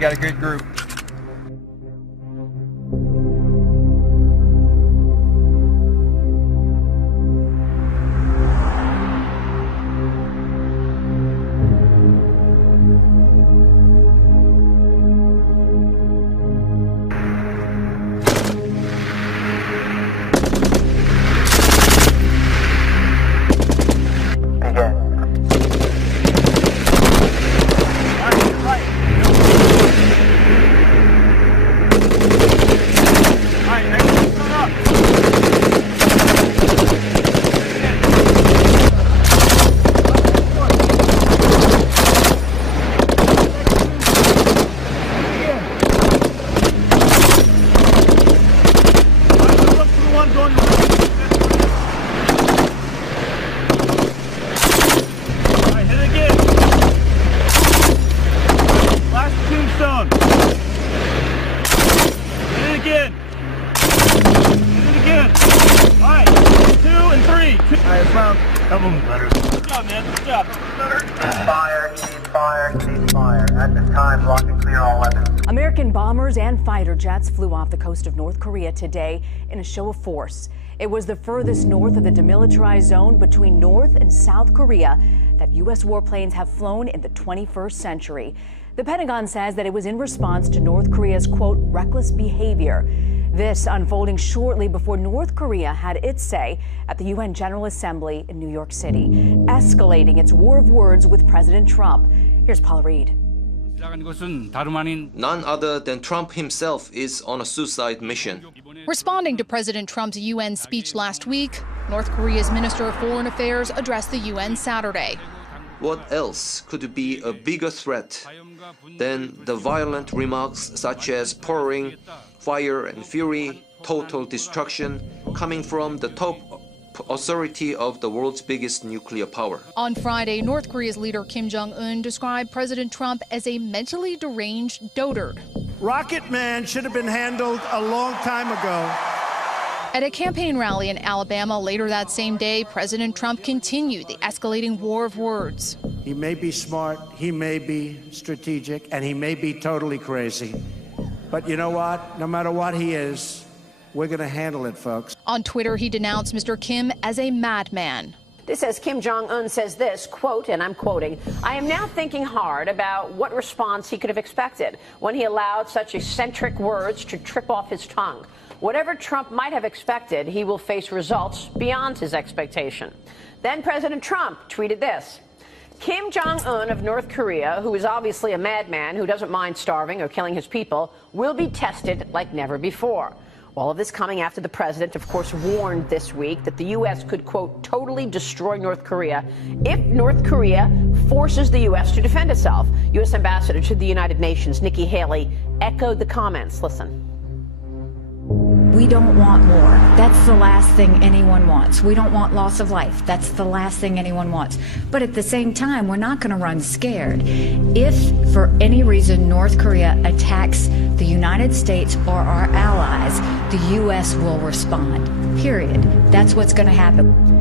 Got a good group. American bombers and fighter jets flew off the coast of North Korea today in a show of force. It was the furthest north of the demilitarized zone between North and South Korea that U.S. warplanes have flown in the 21st century. The Pentagon says that it was in response to North Korea's, quote, reckless behavior. This unfolding shortly before North Korea had its say at the UN General Assembly in New York City, escalating its war of words with President Trump. Here's Paula Reed. None other than Trump himself is on a suicide mission. Responding to President Trump's UN speech last week, North Korea's Minister of Foreign Affairs addressed the UN Saturday. What else could be a bigger threat than the violent remarks such as pouring fire and fury, total destruction coming from the top authority of the world's biggest nuclear power? On Friday, North Korea's leader Kim Jong-un described President Trump as a mentally deranged dotard. Rocket Man should have been handled a long time ago. At a campaign rally in Alabama later that same day, President Trump continued the escalating war of words. He may be smart, he may be strategic, and he may be totally crazy. But you know what? No matter what he is, we're going to handle it, folks. On Twitter, he denounced Mr. Kim as a madman. This says Kim Jong-un says this, quote, and I'm quoting, "I am now thinking hard about what response he could have expected when he allowed such eccentric words to trip off his tongue. Whatever Trump might have expected, he will face results beyond his expectation." Then President Trump tweeted this. Kim Jong-un of North Korea, who is obviously a madman who doesn't mind starving or killing his people, will be tested like never before. All of this coming after the president, of course, warned this week that the U.S. could, quote, totally destroy North Korea if North Korea forces the U.S. to defend itself. U.S. Ambassador to the United Nations, Nikki Haley, echoed the comments. Listen. We don't want war. That's the last thing anyone wants. We don't want loss of life. That's the last thing anyone wants. But at the same time, we're not going to run scared. If, for any reason, North Korea attacks the United States or our allies, the U.S. will respond. Period. That's what's going to happen.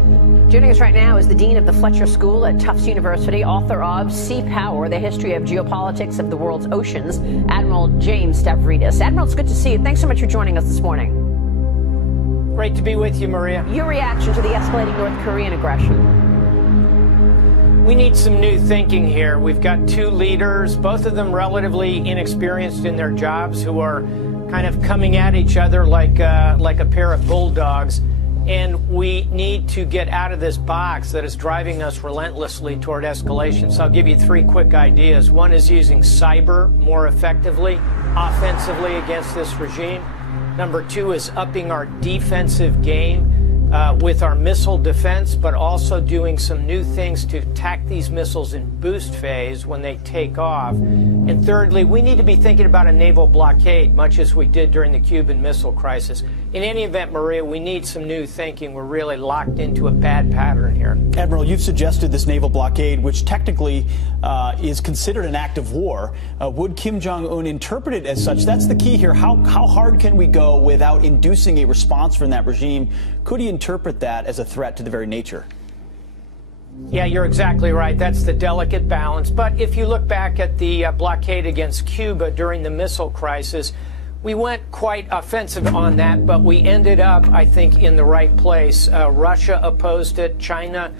Joining us right now is the Dean of the Fletcher School at Tufts University, author of Sea Power, The History of Geopolitics of the World's Oceans, Admiral James Stavridis. Admiral, it's good to see you. Thanks so much for joining us this morning. Great to be with you, Maria. Your reaction to the escalating North Korean aggression? We need some new thinking here. We've got two leaders, both of them relatively inexperienced in their jobs, who are kind of coming at each other like a pair of bulldogs. And we need to get out of this box that is driving us relentlessly toward escalation. So I'll give you three quick ideas. One is using cyber more effectively, offensively against this regime. Number two is upping our defensive game with our missile defense, but also doing some new things to attack these missiles in boost phase when they take off. And thirdly, we need to be thinking about a naval blockade, much as we did during the Cuban Missile Crisis. In any event, Maria, we need some new thinking. We're really locked into a bad pattern here. Admiral, you've suggested this naval blockade, which technically is considered an act of war. Would Kim Jong-un interpret it as such? That's the key here. How hard can we go without inducing a response from that regime? Could he interpret that as a threat to the very nature? Yeah, you're exactly right. That's the delicate balance. But if you look back at the blockade against Cuba during the missile crisis, we went quite offensive on that, but we ended up, I think, in the right place. Russia opposed it. China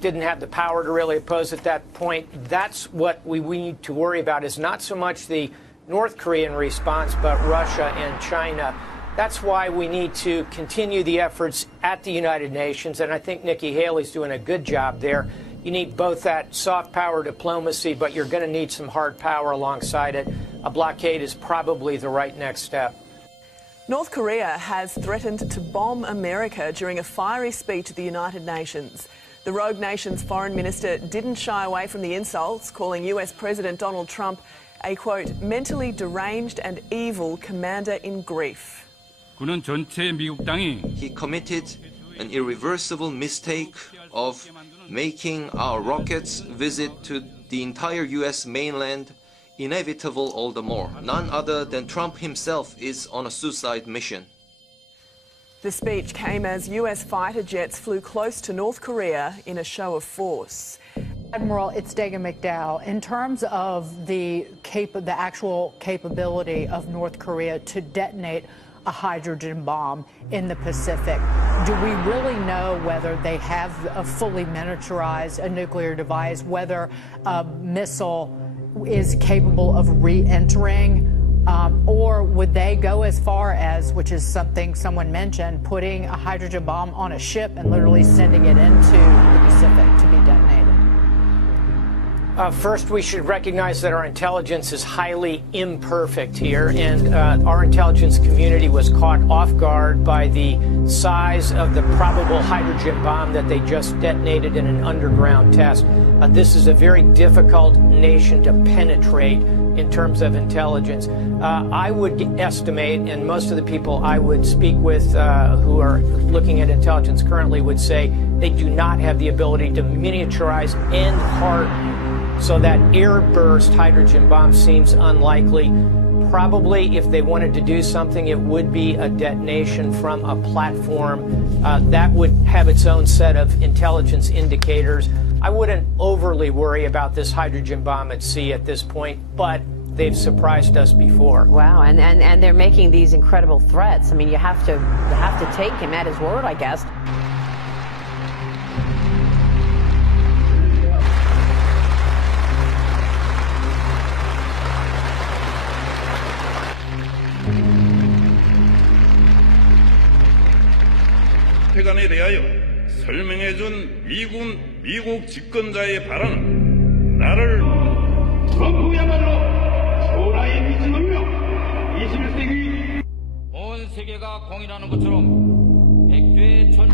didn't have the power to really oppose at that point. That's what we need to worry about, is not so much the North Korean response, but Russia and China. That's why we need to continue the efforts at the United Nations, and I think Nikki Haley's doing a good job there. You need both that soft power diplomacy, but you're going to need some hard power alongside it. A blockade is probably the right next step. North Korea has threatened to bomb America during a fiery speech at the United Nations. The rogue nation's foreign minister didn't shy away from the insults, calling US President Donald Trump a, quote, mentally deranged and evil commander-in-grief. He committed an irreversible mistake of making our rockets visit to the entire US mainland inevitable all the more. None other than Trump himself is on a suicide mission. The speech came as US fighter jets flew close to North Korea in a show of force. Admiral, it's Dagan McDowell. In terms of the actual capability of North Korea to detonate a hydrogen bomb in the Pacific, do we really know whether they have a fully miniaturized a nuclear device, whether a missile is capable of re-entering, or would they go as far as, which is something someone mentioned, putting a hydrogen bomb on a ship and literally sending it into the Pacific to be detonated? First, we should recognize that our intelligence is highly imperfect here, and our intelligence community was caught off guard by the size of the probable hydrogen bomb that they just detonated in an underground test. This is a very difficult nation to penetrate in terms of intelligence. I would estimate, and most of the people I would speak with who are looking at intelligence currently would say they do not have the ability to miniaturize and harden. So that air-burst hydrogen bomb seems unlikely. Probably, if they wanted to do something, it would be a detonation from a platform. That would have its own set of intelligence indicators. I wouldn't overly worry about this hydrogen bomb at sea at this point, but they've surprised us before. Wow, and they're making these incredible threats. I mean, you have to take him at his word, I guess. 태관에 대하여 설명해준 미국 집권자의 발언은 나를 트럼프야말로 초라에 미친 놈이며 21세기 온 세계가 공인하는 것처럼 백두의 전